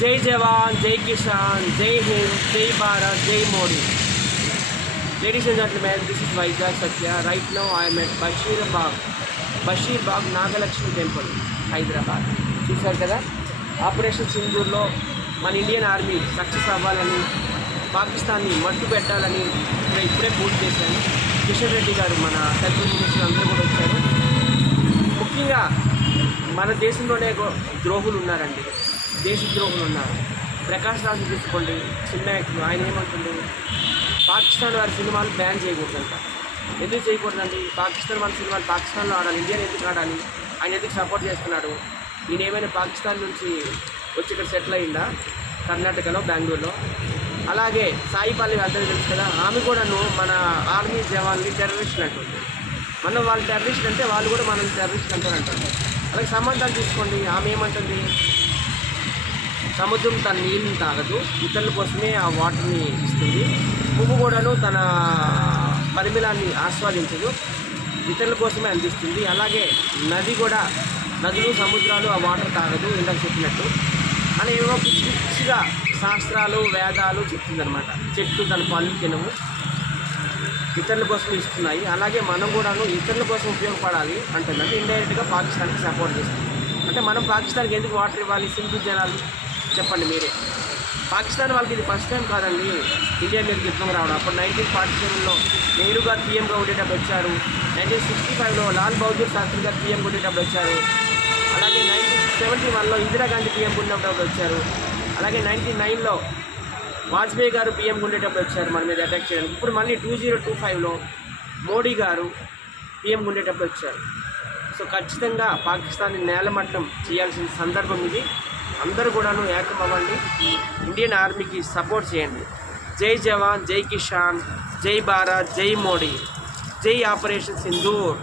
जय जवान, जय किसान, जय हिंद, जय भारत, जय Modi. Ladies and gentlemen, this is Vizag Satya. Right now I am at Bashir Bagh Nagalakshmi Temple, Hyderabad. చూశారు కదా, ఆపరేషన్ సింధూర్లో మన ఇండియన్ ఆర్మీ సక్సెస్ అవ్వాలని, పాకిస్తాన్ని మట్టు పెట్టాలని ఇప్పుడే పూర్తి చేశాను. కిషన్ రెడ్డి గారు, మన సెంట్రల్ మినిస్టర్ అందరూ కూడా వచ్చారు. ముఖ్యంగా మన దేశంలోనే ద్రోహులు ఉన్నారండి, దేశద్రోహులు ఉన్నారు. ప్రకాష్ రాజు తీసుకోండి, సినిమా యాక్టర్, ఆయన ఏమంటుంది, పాకిస్తాన్ వారి సినిమాలు బ్యాన్ చేయకూడదంట. ఎందుకు చేయకూడదండి? పాకిస్తాన్ వాళ్ళ సినిమాలు పాకిస్తాన్లో ఆడాలి, ఇండియన్ ఎందుకు ఆడాలి? ఆయన ఎందుకు సపోర్ట్ చేస్తున్నాడు? ఈయన ఏమైనా పాకిస్తాన్ నుంచి వచ్చి ఇక్కడ సెటిల్ అయ్యిందా? కర్ణాటకలో, బెంగళూరులో. అలాగే సాయి పల్లవి అందరికీ తెలుసు కదా, ఆమె కూడాను మన ఆర్మీ జవాన్లు టెర్రరిస్టులు అంటుంది. మనం వాళ్ళు టెర్రరిస్ట్ అంటే వాళ్ళు కూడా మనం టెర్రరిస్ట్ అంటారంటారు. అలాగే సంబంధాలు తీసుకోండి, ఆమె ఏమంటుంది, సముద్రం తన నీళ్ళని తాగదు, ఇతరుల కోసమే ఆ వాటర్ని ఇస్తుంది. పువ్వు కూడాను తన పరిమళాన్ని ఆస్వాదించదు, ఇతరుల కోసమే అందిస్తుంది. అలాగే నది కూడా, నదులు సముద్రాలు ఆ వాటర్ తాగదు, ఇందాక చెప్పినట్టు అని ఏవో పిచ్చిగా శాస్త్రాలు వేదాలు చెప్తుందనమాట. చెట్లు తన పళ్ళు తినవు, ఇతరుల కోసం ఇస్తున్నాయి. అలాగే మనం కూడాను ఇతరుల కోసం ఉపయోగపడాలి అంటుందంటే ఇండైరెక్ట్గా పాకిస్తాన్కి సపోర్ట్ చేస్తుంది. అంటే మనం పాకిస్తాన్కి ఎందుకు వాటర్ ఇవ్వాలి? సింపుల్ జనాలు చెప్పండి మీరే. పాకిస్తాన్ వాళ్ళకి ఇది ఫస్ట్ టైం కాదండి ఇండియా మీద యుద్ధం రావడం. అప్పుడు 1947లో నెహ్రూ గారు పీఎంగా ఉండేటప్పుడు వచ్చారు. 1965లో లాల్ బహదూర్ శాస్త్రి గారు పీఎంగా ఉండేటప్పుడు వచ్చారు. అలాగే 1971లో ఇందిరాగాంధీ పీఎంగా ఉండేటప్పుడు వచ్చారు. అలాగే 1999లో వాజ్పేయి గారు పీఎంగా ఉండేటప్పుడు వచ్చారు మన మీద అటాక్ చేయడానికి. ఇప్పుడు మళ్ళీ 2025లో మోడీ గారు పీఎంగా ఉండేటప్పుడు వచ్చారు. సో ఖచ్చితంగా పాకిస్తాన్ని నేలమట్టం చేయాల్సిన సందర్భం ఇది. అందరూ కూడాను ఏకం అవ్వండి, ఇండియన్ ఆర్మీకి సపోర్ట్ చేయండి. జై జవాన్, జై కిసాన్, జై భారత్, జై మోడీ, జై ఆపరేషన్ సింధూర్.